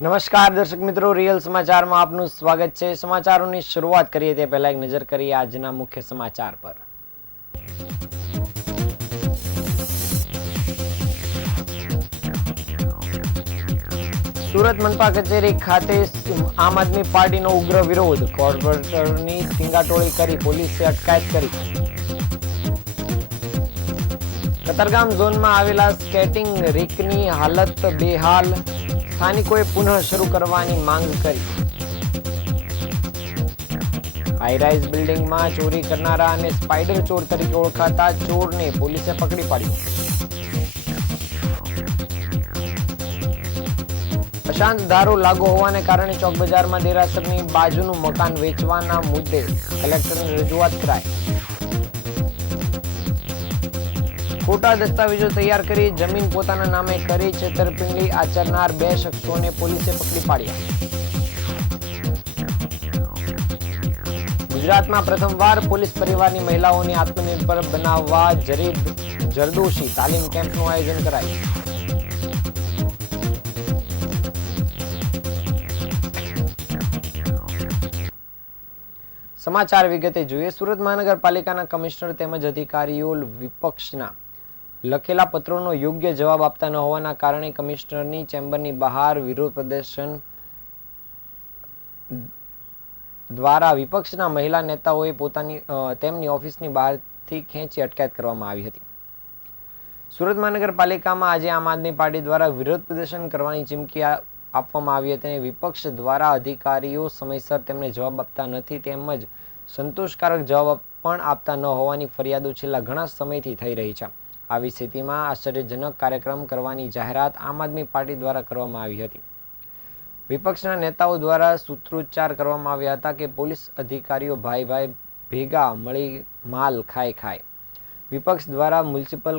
નમસ્કાર દર્શક મિત્રો, રિયલ સમાચારમાં આપનું સ્વાગત છે। સમાચારોની શરૂઆત કરીએ તે પહેલા એક નજર કરીએ આજના મુખ્ય સમાચાર પર। સુરત મનપા કચેરી ખાતે આમ આદમી પાર્ટીનો ઉગ્ર વિરોધ, કોર્પોરેટરની ટીંગાટોળી કરી પોલીસે અટકાયત કરી। કતારગામ ઝોનમાં આવેલા સ્કેટિંગ રિંકની હાલત બેહાલ, સ્થાનિકોએ પુનઃ શરૂ કરવાની માંગ કરી। હાઈરાઇઝ બિલ્ડિંગમાં ચોરી કરનારા અને સ્પાઈડર ચોર તરીકે ઓળખાતા ચોરને પોલીસે પકડી પાડ્યો। અશાંત ધારો લાગુ હોવાને કારણે ચોક બજારમાં દેરાસરની બાજુનું મકાન વેચવાના મુદ્દે કલેક્ટરને રજૂઆત કરાઈ। ખોટા દસ્તાવેજો તૈયાર કરી જમીન પોતાના નામે કરી છેતરપિંડી આચરનાર 2 શખ્સોને પોલીસે પકડી પાડ્યા। ગુજરાતમાં પ્રથમવાર પોલીસ પરિવારની મહિલાઓને આત્મનિર્ભર બનાવવા જરદોશી તાલીમ કેમ્પનું આયોજન કરાયું। સમાચાર વિગતે જોઈએ। સુરત મહાનગરપાલિકાના કમિશનર તેમજ અધિકારીઓ વિપક્ષના લખેલા પત્રોનો યોગ્ય જવાબ આપતા ન હોવાના કારણે કમિશનરની ચેમ્બરની બહાર વિરોધ પ્રદર્શન દ્વારા વિપક્ષના મહિલા નેતાઓએ તેમની ઓફિસની બહારથી ખેંચી અટકાયત કરવામાં આવી હતી। સુરત મહાનગરપાલિકામાં આજે આમ આદમી પાર્ટી દ્વારા વિરોધ પ્રદર્શન કરવાની ચીમકી આપવામાં આવી હતી અને વિપક્ષ દ્વારા અધિકારીઓ સમયસર તેમને જવાબ આપતા નથી તેમજ સંતોષકારક જવાબ પણ આપતા ન હોવાની ફરિયાદો છેલ્લા ઘણા સમયથી થઈ રહી છે। આવી સ્થિતિમાં આશ્ચર્યજનક કાર્યક્રમ કરવાની જાહેરાત આમ આદમી પાર્ટી દ્વારા કરવામાં આવી હતી। વિપક્ષના નેતાઓ દ્વારા સૂત્રોચ્ચાર કરવામાં આવ્યા હતા કે પોલીસ અધિકારીઓ ભાઈ ભેગા મળી માલ ખાય। વિપક્ષ દ્વારા મ્યુનિસિપલ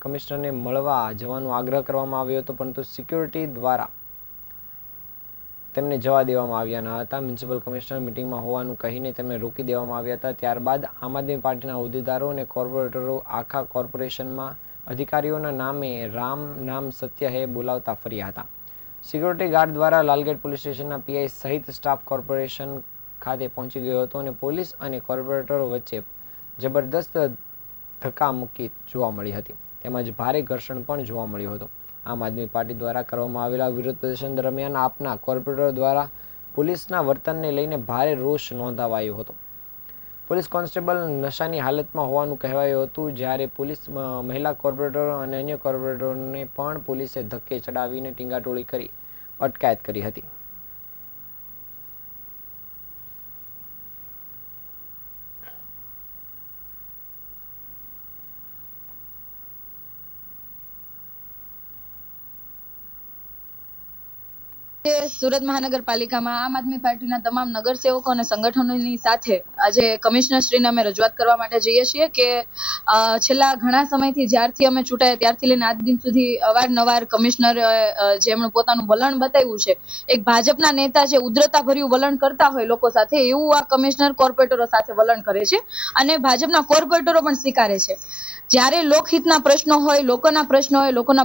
કમિશનરને મળવા જવાનો આગ્રહ કરવામાં આવ્યો હતો, પરંતુ સિક્યુરિટી દ્વારા તેમને જવા દેવામાં આવ્યા ન હતા। મ્યુનિસિપલ કમિશનર મીટિંગમાં હોવાનું કહીને તેમને રોકી દેવામાં આવ્યા હતા। ત્યારબાદ આમ આદમી પાર્ટીના હોદ્દેદારો અને કોર્પોરેટરો આખા કોર્પોરેશનમાં અધિકારીઓના નામે રામ નામ સત્ય હે બોલાવતા ફર્યા હતા। સિક્યુરિટી ગાર્ડ દ્વારા લાલગેટ પોલીસ સ્ટેશનના પીઆઈ સહિત સ્ટાફ કોર્પોરેશન ખાતે પહોંચી ગયો હતો અને પોલીસ અને કોર્પોરેટરો વચ્ચે જબરદસ્ત ધક્કામુક્કી જોવા મળી હતી તેમજ ભારે ઘર્ષણ પણ જોવા મળ્યું હતું। આમ આદમી પાર્ટી દ્વારા કરવામાં આવેલા વિરોધ પ્રદર્શન દરમિયાન આપના કોર્પોરેટરો દ્વારા પોલીસના વર્તનને લઈને ભારે રોષ નોંધાવાયો હતો। પોલીસ કોન્સ્ટેબલ નશાની હાલતમાં હોવાનું કહેવાયું હતું, જ્યારે પોલીસ મહિલા કોર્પોરેટરો અને અન્ય કોર્પોરેટરોને પણ પોલીસે ધક્કે ચડાવીને ટીંગાટોળી કરી અટકાયત કરી હતી। સુરત મહાનગરપાલિકામાં આમ આદમી પાર્ટીના તમામ નગરસેવકો અને સંગઠનોની સાથે આજે કમિશનરશ્રીને અમે રજૂઆત કરવા માટે જઈએ છીએ કે છેલ્લા ઘણા સમયથી જ્યારથી અમે ચૂંટાયા ત્યારથી લઈને આજ દિન સુધી અવારનવાર કમિશનર જેમણે પોતાનું વલણ બતાવ્યું છે, એક ભાજપના નેતા છે ઉદ્રતાભર્યું વલણ કરતા હોય લોકો સાથે, એવું આ કમિશનર કોર્પોરેટરો સાથે વલણ કરે છે અને ભાજપના કોર્પોરેટરો પણ સ્વીકારે છે। જ્યારે લોકહિતના પ્રશ્નો હોય, લોકોના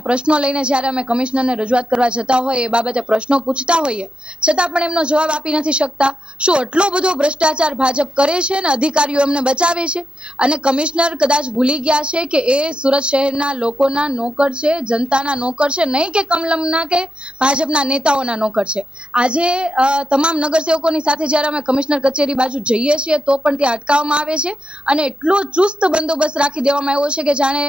પ્રશ્નો લઈને જ્યારે અમે કમિશનરને રજૂઆત કરવા જતા હોય, એ બાબતે પ્રશ્નો પૂછતા હોઈએ છતાં પણ એમનો જવાબ આપી નથી શકતા। શું આટલો બધો ભ્રષ્ટાચાર ભાજપ કરે છે અને અધિકારીઓ એમને બચાવે છે અને કમિશનર કદાચ ભૂલી ગયા છે કે એ સુરત શહેરના લોકોના નોકર છે, જનતાના નોકર છે, નહીં કે કમલમના કે ભાજપના નેતાઓના નોકર છે। આજે તમામ નગરસેવકોની સાથે જ્યારે અમે કમિશનર કચેરી બાજુ જઈએ છીએ તો પણ ત્યાં અટકાવવામાં આવે છે અને એટલો ચુસ્ત બંદોબસ્ત રાખી દેવામાં આવ્યો છે કે જાણે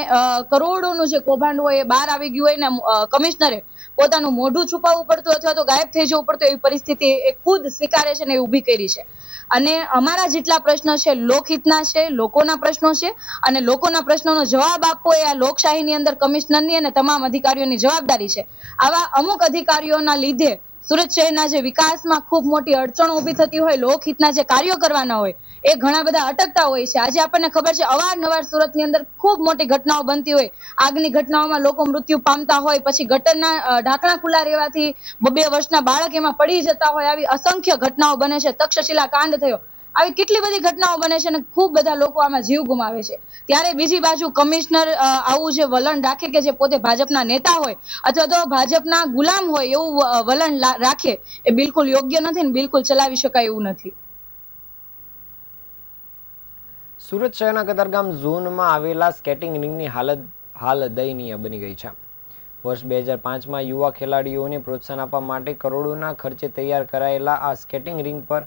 કરોડોનું જે કૌભાંડ હોય એ બહાર આવી ગયું હોય ને કમિશનરે પોતાનું મોઢું છુપાવવું પડતું અથવા તો ગાયબ થઈ જવું પડતું, એવી પરિસ્થિતિ એ ખુદ સ્વીકારે છે ને એ ઊભી કરી છે। અને અમારા જેટલા પ્રશ્નો છે લોકહિતના છે, લોકોના પ્રશ્નો છે અને લોકોના પ્રશ્નોનો જવાબ આપવો એ આ લોકશાહીની અંદર કમિશનરની અને તમામ અધિકારીઓની જવાબદારી છે। આવા અમુક અધિકારીઓના લીધે સુરત શહેરના જે વિકાસમાં ખૂબ મોટી અડચણો ઊભી થતી હોય, લોકહિતના જે કાર્યો કરવાના હોય એ ઘણા બધા અટકતા હોય છે। આજે આપણને ખબર છે અવારનવાર સુરતની અંદર ખૂબ મોટી ઘટનાઓ બનતી હોય, આગની ઘટનાઓમાં લોકો મૃત્યુ પામતા હોય, પછી ગટરના ઢાંકણા ખુલ્લા રહેવાથી 2 વર્ષના બાળક એમાં પડી જતા હોય, આવી અસંખ્ય ઘટનાઓ બને છે। તક્ષશિલા કાંડ થયો, આવી કેટલી બધી ઘટનાઓ બને છે અને ખૂબ બધા લોકો આમાં જીવ ગુમાવે છે. ત્યારે બીજી બાજુ કમિશનર આવું જે વલણ રાખે કે જે પોતે ભાજપના નેતા હોય અથવા તો ભાજપના ગુલામ હોય એવું વલણ રાખે એ બિલકુલ યોગ્ય નથી ને બિલકુલ ચલાવી શકાય એવું નથી. સુરત શહેરના કતારગામ ઝોનમાં આવેલા સ્કેટિંગ રિંગની હાલ દયનીય બની ગઈ છે. વર્ષ 2005માં યુવા ખેલાડીઓને પ્રોત્સાહન આપવા માટે કરોડોના ખર્ચે તૈયાર કરાયેલા આ સ્કેટિંગ રિંગ પર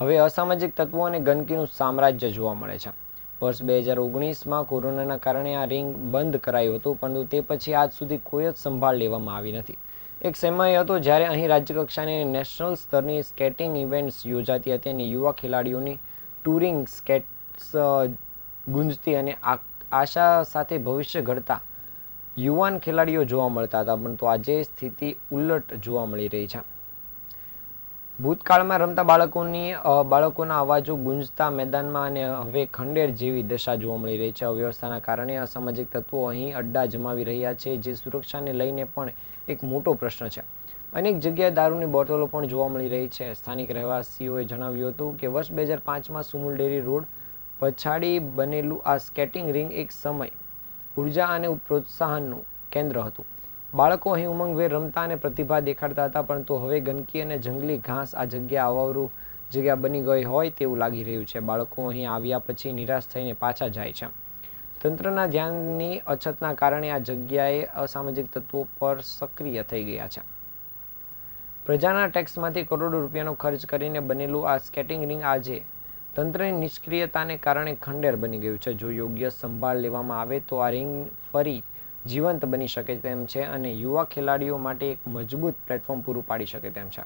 હવે અસામાજિક તત્વો અને ગંદકીનું સામ્રાજ્ય જોવા મળે છે. વર્ષ 2019માં કોરોનાના કારણે આ રિંગ બંધ કરાયું હતું, પરંતુ તે પછી આજ સુધી કોઈ જ સંભાળ લેવામાં આવી નથી. એક સમય હતો જ્યારે અહીં રાજ્યકક્ષાની નેશનલ સ્તરની સ્કેટિંગ ઇવેન્ટ્સ યોજાતી હતી અને યુવા ખેલાડીઓની ટૂરિંગ સ્કેટ્સ ગુંજતી અને આશા સાથે ભવિષ્ય ઘડતા યુવાન ખેલાડીઓ જોવા મળતા હતા, પરંતુ આજે સ્થિતિ ઉલટ જોવા મળી રહી છે. ભૂતકાળમાં રમતા બાળકોના અવાજો ગુંજતા મેદાનમાં અને હવે ખંડેર જેવી દશા જોવા મળી રહી છે. અવ્યવસ્થાના કારણે અસામાજિક તત્વો અહીં અડ્ડા જમાવી રહ્યા છે, જે સુરક્ષાને લઈને પણ એક મોટો પ્રશ્ન છે. અનેક જગ્યાએ દારૂની બોટલો પણ જોવા મળી રહી છે. સ્થાનિક રહેવાસીઓએ જણાવ્યું હતું કે વર્ષ 2005માં સુમુલ ડેરી રોડ પછાડી બનેલું આ સ્કેટિંગ રિંગ એક સમય ઉર્જા અને પ્રોત્સાહનનું કેન્દ્ર હતું. બાળકો અહીં ઉમંગભેર રમતા અને પ્રતિભા દેખાડતા હતા, પરંતુ હવે ગંદકી અને જંગલી ઘાસ આ જગ્યા અવાવરૂ જગ્યા બની ગઈ હોય તેવું લાગી રહ્યું છે. બાળકો અહીં આવ્યા પછી નિરાશ થઈને પાછા જાય છે. તંત્રના ધ્યાનની અછતના કારણે આ જગ્યાએ અસામાજિક તત્વો પર સક્રિય થઈ ગયા છે. પ્રજાના ટેક્સમાંથી કરોડો રૂપિયાનો ખર્ચ કરીને બનેલું આ સ્કેટિંગ રિંગ આજે તંત્રની નિષ્ક્રિયતાને કારણે ખંડેર બની ગયું છે. જો યોગ્ય સંભાળ લેવામાં આવે તો આ રિંગ ફરી જીવંત બની શકે તેમ છે અને યુવા ખેલાડીઓ માટે એક મજબૂત પ્લેટફોર્મ પૂરું પાડી શકે તેમ છે.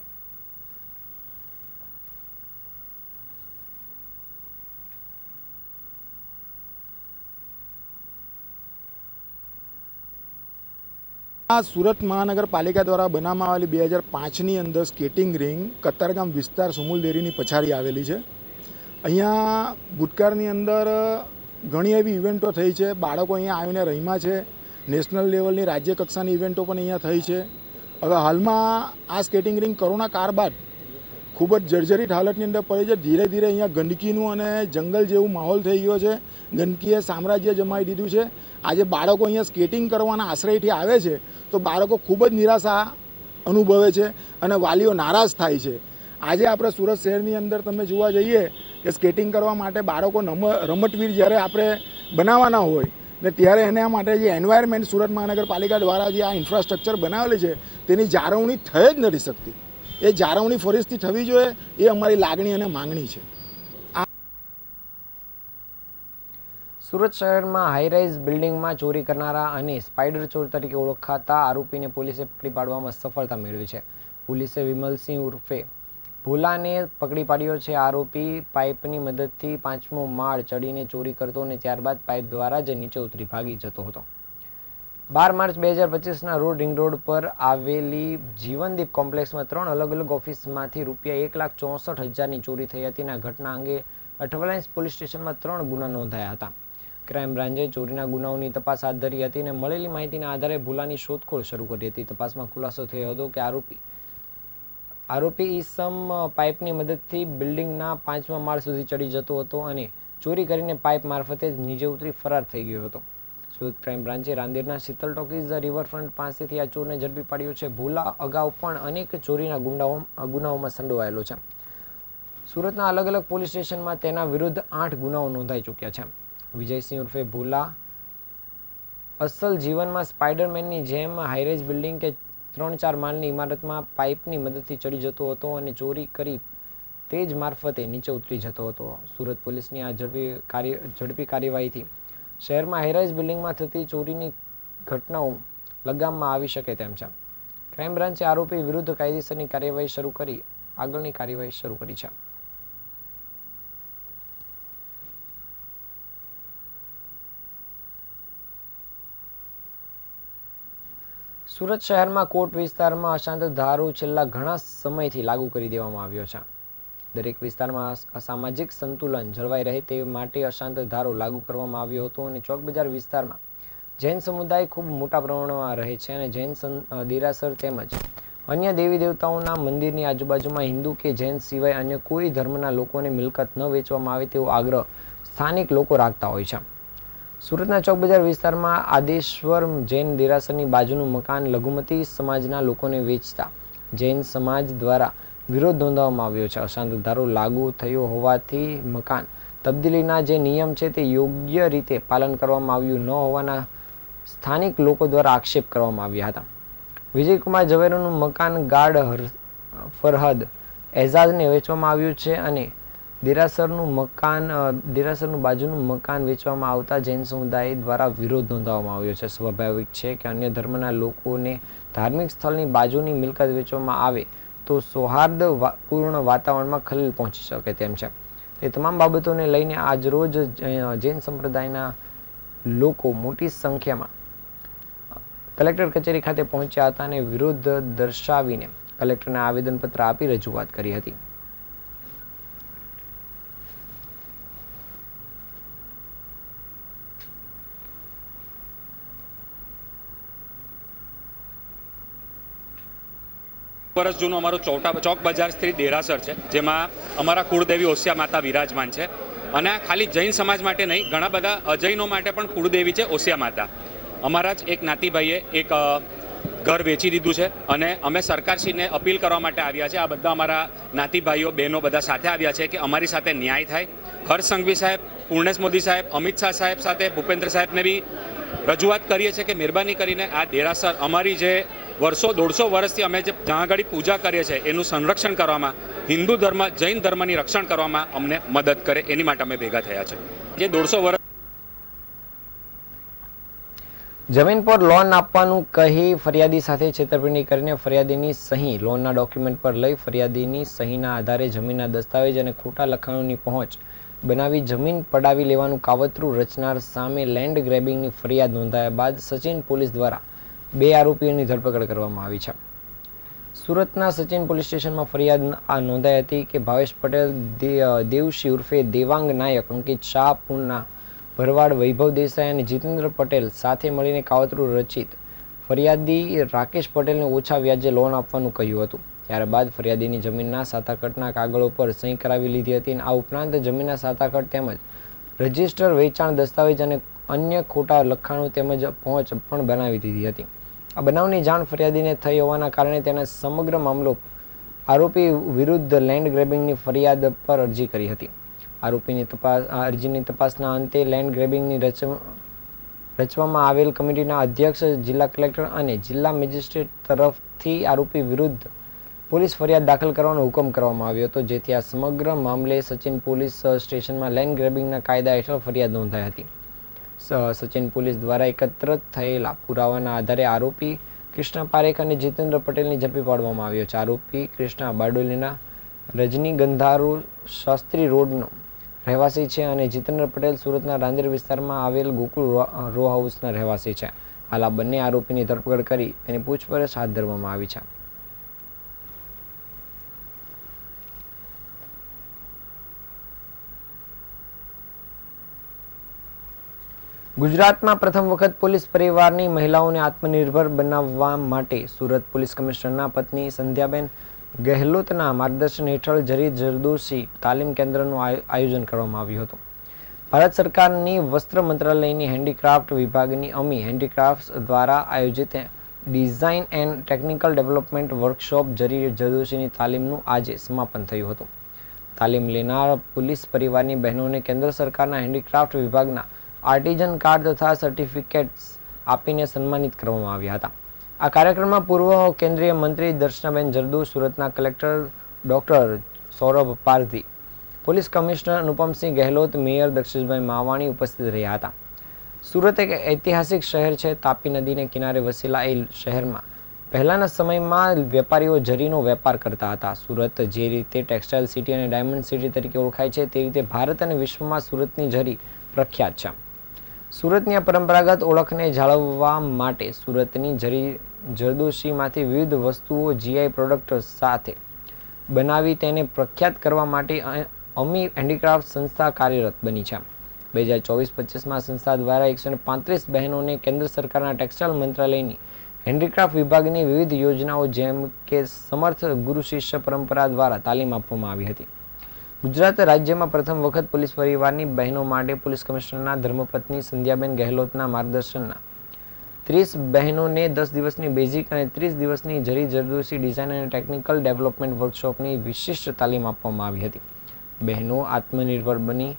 આ સુરત મહાનગરપાલિકા દ્વારા બનાવવામાં આવેલી 2005ની અંદર સ્કેટિંગ રિંગ કતારગામ વિસ્તાર સુમુલ ડેરીની પછાડી આવેલી છે. અહીંયા ભૂતકાળની અંદર ઘણી એવી ઇવેન્ટો થઈ છે. બાળકો અહીંયા આવીને રમ્યા છે. નેશનલ લેવલની રાજ્ય કક્ષાની ઇવેન્ટો પણ અહીંયા થઈ છે. હવે હાલમાં આ સ્કેટિંગ રિંગ કોરોના કાળ બાદ ખૂબ જ જર્જરિત હાલતની અંદર પડી છે. ધીરે ધીરે અહીંયા ગંદકીનું અને જંગલ જેવું માહોલ થઈ ગયો છે. ગંદકીએ સામ્રાજ્ય જમાવી દીધું છે. આજે બાળકો અહીંયા સ્કેટિંગ કરવાના આશ્રયથી આવે છે તો બાળકો ખૂબ જ નિરાશા અનુભવે છે અને વાલીઓ નારાજ થાય છે. આજે આપણે સુરત શહેરની અંદર તમે જોવા જઈએ કે સ્કેટિંગ કરવા માટે બાળકો રમતવીર જ્યારે આપણે બનાવવાના હોય ને ત્યારે એના માટે જે એન્વાયરમેન્ટ સુરત મહાનગરપાલિકા દ્વારા જે આ ઇન્ફ્રાસ્ટ્રક્ચર બનાવેલી છે તેની જાળવણી થઈ જ નથી શકતી. એ જાળવણી ફરીથી થવી જોઈએ, એ અમારી લાગણી અને માંગણી છે. સુરત શહેરમાં હાઈરાઇઝ બિલ્ડિંગમાં ચોરી કરનારા અને સ્પાઈડર ચોર તરીકે ઓળખાતા આરોપીને પોલીસે પકડી પાડવામાં સફળતા મેળવી છે. પોલીસે વિમલસિંહ ઉર્ફે ભોલાને પકડી પાડ્યો છે. આરોપી પાઇપની મદદથી 5મો માળ ચડીને ચોરી કરતો અને ત્યારબાદ પાઇપ દ્વારા જ નીચે ઉતરી ભાગી જતો હતો. 12 માર્ચ 2025ના રોજ રિંગ રોડ પર આવેલી જીવનદીપ કોમ્પ્લેક્સમાં 3 અલગ અલગ ઓફિસમાંથી ₹1,64,000ની ચોરી થઈ હતી. આ ઘટના અંગે અઠવાલાઇન્સ પોલીસ સ્ટેશનમાં 3 ગુના નોંધાયા હતા. ક્રાઇમ બ્રાન્ચે ચોરીના ગુનાઓની તપાસ હાથ ધરી હતી અને મળેલી માહિતીના આધારે ભોલાની શોધખોળ શરૂ કરી હતી. તપાસમાં ખુલાસો થયો હતો કે આરોપી ઈસમ પાઇપની મદદથી બિલ્ડિંગના 5મા માળ સુધી ચડી જતો હતો અને ચોરી કરીને પાઇપ મારફતે નીચે ઉતરી ફરાર થઈ ગયો હતો. સુરત ક્રાઇમ બ્રાન્ચે રાંદેરના શીતલ ટોકીઝ રિવરફ્રન્ટ પાસેથી આ ચોરને ઝડપી પાડ્યો છે. ભોલા અગાઉ પણ અનેક ચોરીના ગુનાઓમાં સંડોવાયેલો છે. સુરતના અલગ અલગ પોલીસ સ્ટેશનમાં તેના વિરુદ્ધ 8 ગુનાઓ નોંધાઈ ચૂક્યા છે. વિજયસિંહ ઉર્ફે ભોલા અસલ જીવનમાં સ્પાઈડરમેનની જેમ હાઈરાઇઝ બિલ્ડિંગ કે 3-4 માળની ઇમારતમાં પાઇપની મદદથી ચડી જતો હતો અને ચોરી કરી તે જ મારફતે નીચે ઉતરી જતો હતો. સુરત પોલીસની આ ઝડપી કાર્યવાહીથી શહેરમાં હાઈરાઇઝ બિલ્ડિંગમાં થતી ચોરીની ઘટનાઓ લગામમાં આવી શકે તેમ છે. ક્રાઇમ બ્રાન્ચે આરોપી વિરુદ્ધ કાયદેસરની કાર્યવાહી શરૂ કરી આગળની કાર્યવાહી શરૂ કરી છે. સુરત શહેરમાં કોટ વિસ્તારમાં અશાંત ધારો છેલ્લા ઘણા સમયથી લાગુ કરી દેવામાં આવ્યો છે. દરેક વિસ્તારમાં અસામાજિક સંતુલન જળવાઈ રહે તે માટે અશાંત ધારો લાગુ કરવામાં આવ્યો હતો અને ચોક બજાર વિસ્તારમાં જૈન સમુદાય ખૂબ મોટા પ્રમાણમાં રહે છે અને જૈન દેરાસર તેમજ અન્ય દેવી દેવતાઓના મંદિરની આજુબાજુમાં હિન્દુ કે જૈન સિવાય અન્ય કોઈ ધર્મના લોકોને મિલકત ન વેચવામાં આવે તેવો આગ્રહ સ્થાનિક લોકો રાખતા હોય છે. સુરતના ચોક બજાર વિસ્તારમાં આદેશ્વર જૈન દેરાસરની બાજુનું મકાન લઘુમતી સમાજના લોકોને વેચતા જૈન સમાજ દ્વારા વિરોધ નોંધાવવામાં આવ્યો છે. અશાંત ધારો લાગુ થયો હોવાથી મકાન તબદીલીના જે નિયમ છે તે યોગ્ય રીતે પાલન કરવામાં આવ્યું ન હોવાના સ્થાનિક લોકો દ્વારા આક્ષેપ કરવામાં આવ્યા હતા. વિજયકુમાર ઝવેરનું મકાન ગાર્ડ ફરહદ એઝાઝને વેચવામાં આવ્યું છે અને દેરાસરનું બાજુનું મકાન વેચવામાં આવતા જૈન સમુદાય દ્વારા વિરોધ નોંધાવવામાં આવ્યો છે. સ્વાભાવિક છે કે અન્ય ધર્મના લોકોને ધાર્મિક સ્થળની બાજુની મિલકત વેચવામાં આવે તો સૌહાર્દપૂર્ણ વાતાવરણમાં ખલેલ પહોંચી શકે તેમ છે. તે તમામ બાબતોને લઈને આજરોજ જૈન સંપ્રદાયના લોકો મોટી સંખ્યામાં કલેક્ટર કચેરી ખાતે પહોંચ્યા હતા અને વિરોધ દર્શાવીને કલેક્ટરને આવેદનપત્ર આપી રજૂઆત કરી હતી. વર્ષ જૂનો અમારો ચોક બજાર સ્થિત દેરાસર છે, જેમાં અમારા કુળદેવી ઓસિયા માતા વિરાજમાન છે. અને ખાલી જૈન સમાજ માટે નહીં, ઘણા બધા અજૈનો માટે પણ કુળદેવી છે ઓસિયા માતા. અમારા જ એક નાતીભાઈએ એક ઘર વેચી દીધું છે અને અમે સરકારશ્રીને અપીલ કરવા માટે આવ્યા છે. આ બધા અમારા નાતીભાઈઓ બહેનો બધા સાથે આવ્યા છે કે અમારી સાથે ન્યાય થાય. હર્ષ સંઘવી સાહેબ, પૂર્ણેશ મોદી સાહેબ, અમિત શાહ સાહેબ સાથે ભૂપેન્દ્ર સાહેબને બી રજૂઆત કરીએ છીએ કે મહેરબાની કરીને આ દેરાસર અમારી જે વર્ષો 150 વર્ષથી અમે જે જ્યાં આગળ પૂજા કરીએ છીએ એનું સંરક્ષણ કરવામાં, હિન્દુ ધર્મ જૈન ધર્મની રક્ષણ કરવામાં અમને મદદ કરે, એની માટે અમે ભેગા થયા છે. જે 150 વર્ષ જમીન પર લોન આપવાનું કહી ફરિયાદી સાથે છેતરપિંડી કરીને ફરિયાદીની સહી લોનના ડોક્યુમેન્ટ પર લઈ ફરિયાદીની સહીના આધારે જમીનના દસ્તાવેજ અને ખોટા લખાણોની પહોંચ બનાવી જમીન પડાવી લેવાનું કાવતરું રચનાર સામે લેન્ડ ગ્રેબિંગની ફરિયાદ નોંધાયા બાદ સચિન પોલીસ દ્વારા 2 આરોપીઓની ધરપકડ કરવામાં આવી છે. સુરતના સચિન પોલીસ સ્ટેશનમાં ફરિયાદ નોંધાઈ હતી કે ભાવેશ પટેલ, દેવશી ઉર્ફે દેવાંગ નાયક, અંકિત શાહ, પૂના ભરવાડ, વૈભવ દેસાઈ અને જીતેન્દ્ર પટેલ સાથે મળીને કાવતરું રચિત ફરિયાદી રાકેશ પટેલને ઓછા વ્યાજે લોન આપવાનું કહ્યું હતું. ત્યારબાદ ફરિયાદીની જમીનના સાતાકટના કાગળો પર સહી કરાવી લીધી હતી. આ ઉપરાંત જમીનના સાતાકટ તેમજ રજિસ્ટર, વેચાણ દસ્તાવેજ અને અન્ય ખોટા લખાણો તેમજ પહોંચ પણ બનાવી દીધી હતી. આ બનાવની જાણ ફરિયાદીને થઈ હોવાના કારણે તેણે સમગ્ર મામલો આરોપી વિરુદ્ધ લેન્ડ ગ્રેબિંગની ફરિયાદ પર અરજી કરી હતી. આરોપીની અરજીની તપાસના અંતે લેન્ડ ગ્રેબિંગની રચવામાં આવેલ કમિટીના અધ્યક્ષ, જિલ્લા કલેક્ટર અને જિલ્લા મેજિસ્ટ્રેટ તરફથી આરોપી વિરુદ્ધ પોલીસ ફરિયાદ દાખલ કરવાનો હુકમ કરવામાં આવ્યો હતો, જેથી આ સમગ્ર મામલે સચિન પોલીસ સ્ટેશનમાં લેન્ડ ગ્રેબિંગના કાયદા હેઠળ ફરિયાદ નોંધાઈ હતી. સચિન પોલીસ દ્વારા એકત્રિત થયેલા પુરાવાના આધારે આરોપી કૃષ્ણા પારેખ અને જીતેન્દ્ર પટેલની ઝડપી પાડવામાં આવ્યો છે. આરોપી કૃષ્ણા બારડોલીના રજનીગંધારુ શાસ્ત્રી રોડનો રહેવાસી છે અને જીતેન્દ્ર પટેલ સુરતના રાંદેર વિસ્તારમાં આવેલ ગોકુલ રો હાઉસના રહેવાસી છે. હાલ આ બંને આરોપીની ધરપકડ કરી તેની પૂછપરછ હાથ ધરવામાં આવી છે. ગુજરાતમાં પ્રથમ વખત પોલીસ પરિવારની મહિલાઓને આત્મનિર્ભર બનાવવા માટે સુરત પોલીસ કમિશનરના પત્ની સંધ્યાબેન ગહેલોતના માર્ગદર્શન હેઠળ જરી જરદોશી તાલીમ કેન્દ્રનું આયોજન કરવામાં આવ્યું હતું. ભારત સરકારની વસ્ત્ર મંત્રાલયની હેન્ડીક્રાફ્ટ વિભાગની અમી હેન્ડીક્રાફ્ટ્સ દ્વારા આયોજિત design and technical development workshop જરી જરદોશીની તાલીમનું આજે સમાપન થયું હતું. તાલીમ લેનાર પોલીસ પરિવારની બહેનોને કેન્દ્ર સરકારના હેન્ડીક્રાફ્ટ વિભાગના આર્ટિઝન કાર્ડ તથા સર્ટિફિકેટ્સ આપીને સન્માનિત કરવામાં આવ્યા હતા. આ કાર્યક્રમમાં પૂર્વ કેન્દ્રીય મંત્રી દર્શનાબેન જરદોશ, સુરતના collector doctor Saurabh Pardhi, police commissioner Anupamsinh Gahlot, mayor Daksheshbhai Mavani ઉપસ્થિત રહ્યા હતા. સુરત એક ઐતિહાસિક શહેર છે. તાપી નદીને કિનારે વસેલા એ શહેરમાં પહેલાના સમયમાં વેપારીઓ જરીનો વેપાર કરતા હતા. સુરત જે રીતે ટેક્સટાઇલ સિટી અને ડાયમંડ સિટી તરીકે ઓળખાય છે, તે રીતે ભારત અને વિશ્વમાં સુરતની જરી પ્રખ્યાત છે. સુરતની પરંપરાગત ઓળખને જાળવવા માટે સુરતની જરી જરદોશીમાંથી વિવિધ વસ્તુઓ જીઆઈ પ્રોડક્ટ સાથે બનાવી તેને પ્રખ્યાત કરવા માટે અમી હેન્ડીક્રાફ્ટ સંસ્થા કાર્યરત બની છે. 2024-25માં સંસ્થા દ્વારા 135 બહેનોને કેન્દ્ર સરકારના ટેક્સટાઇલ મંત્રાલયની હેન્ડીક્રાફ્ટ વિભાગની વિવિધ યોજનાઓ જેમ કે સમર્થ ગુરુ શિષ્ય પરંપરા દ્વારા તાલીમ આપવામાં આવી હતી. ગુજરાત રાજ્યમાં પ્રથમ વખત પોલીસ પરિવારની બહેનો માટે પોલીસ કમિશનરના ધર્મપત્ની સંધ્યાબેન ગહેલોતના માર્ગદર્શનના 30 બહેનોને 10 દિવસની બેઝિક અને 30 દિવસની જરી જરદોશી ડિઝાઇન અને ટેકનિકલ ડેવલપમેન્ટ વર્કશોપની વિશિષ્ટ તાલીમ આપવામાં આવી હતી. બહેનો આત્મનિર્ભર બની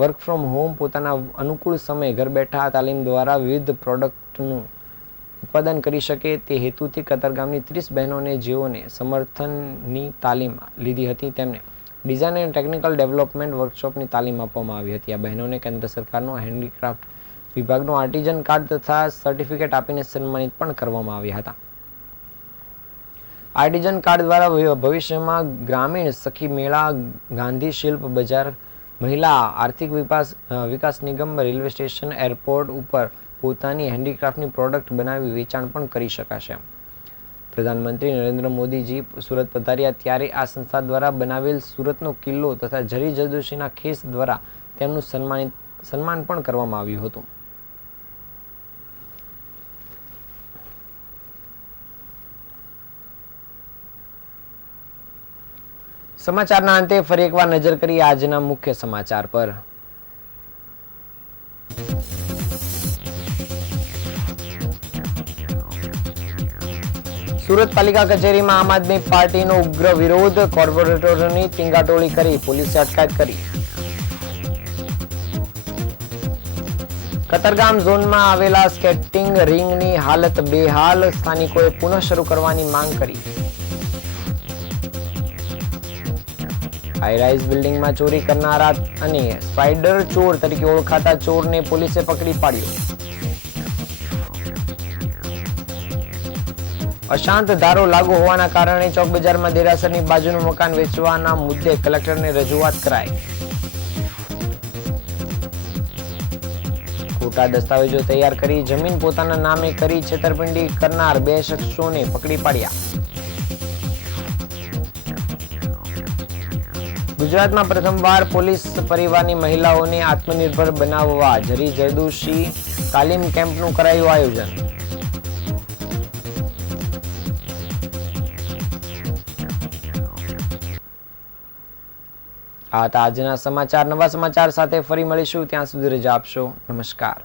વર્ક ફ્રોમ હોમ પોતાના અનુકૂળ સમયે ઘર બેઠા તાલીમ દ્વારા વિવિધ પ્રોડક્ટનું ઉત્પાદન કરી શકે તે હેતુથી કતારગામની 30 બહેનોને જેઓને સમર્થનની તાલીમ લીધી હતી તેમને ડિઝાઇન અને ટેકનિકલ ડેવલપમેન્ટ વર્કશોપની તાલીમ આપવામાં આવી હતી. આ બહેનોને કેન્દ્ર સરકારનો હેન્ડીક્રાફ્ટ વિભાગનો આર્ટિઝન કાર્ડ તથા સર્ટિફિકેટ આપીને સન્માનિત પણ કરવામાં આવ્યા હતા. આર્ટિઝન કાર્ડ દ્વારા ભવિષ્યમાં ગ્રામીણ સખી મેળા, ગાંધી શિલ્પ બજાર, મહિલા આર્થિક વિકાસ નિગમ, રેલવે સ્ટેશન, એરપોર્ટ ઉપર પોતાની હેન્ડીક્રાફ્ટની પ્રોડક્ટ બનાવી વેચાણ પણ કરી શકાશે. પ્રધાનમંત્રી નરેન્દ્ર મોદીજી સુરત પધાર્યા ત્યારે આ સંસ્થા દ્વારા બનાવેલ સુરતનો કિલ્લો તથા જરી જરદોશીના ખેસ દ્વારા તેમનું સન્માન પણ કરવામાં આવ્યું હતું. સમાચારના અંતે ફરી એકવાર નજર કરીએ આજના મુખ્ય સમાચાર પર. સુરત પાલિકા કચેરીમાં આમ આદમી પાર્ટીનો ઉગ્ર વિરોધ, કોર્પોરેટરોની ટીંગાટોળી કરી પોલીસે અટકાયત કરી. કતારગામ ઝોનમાં આવેલા સ્કેટિંગ રિંગની હાલત બેહાલ, સ્થાનિકોએ પુનઃ શરૂ કરવાની માંગ કરી. હાઈરાઇઝ બિલ્ડિંગમાં ચોરી કરનારા અને સ્પાઈડર ચોર તરીકે ઓળખાતા ચોરને પોલીસે પકડી પાડ્યો. અશાંત ધારો લાગુ હોવાના કારણે ચોક બજારમાં દેરાસરની બાજુનું મકાન વેચવાના મુદ્દે કલેક્ટરને રજૂઆત કરાઈ. ખોટા દસ્તાવેજો તૈયાર કરી જમીન પોતાના નામે કરી છેતરપિંડી કરનાર 2 શખ્સોને પકડી પાડ્યા. ગુજરાતમાં પ્રથમવાર પોલીસ પરિવારની મહિલાઓને આત્મનિર્ભર બનાવવા જરી જરદોશી તાલીમ કેમ્પનું કરાયું આયોજન. આ હતા આજના સમાચાર. નવા સમાચાર સાથે ફરી મળીશું. ત્યાં સુધી રજા આપશો. નમસ્કાર.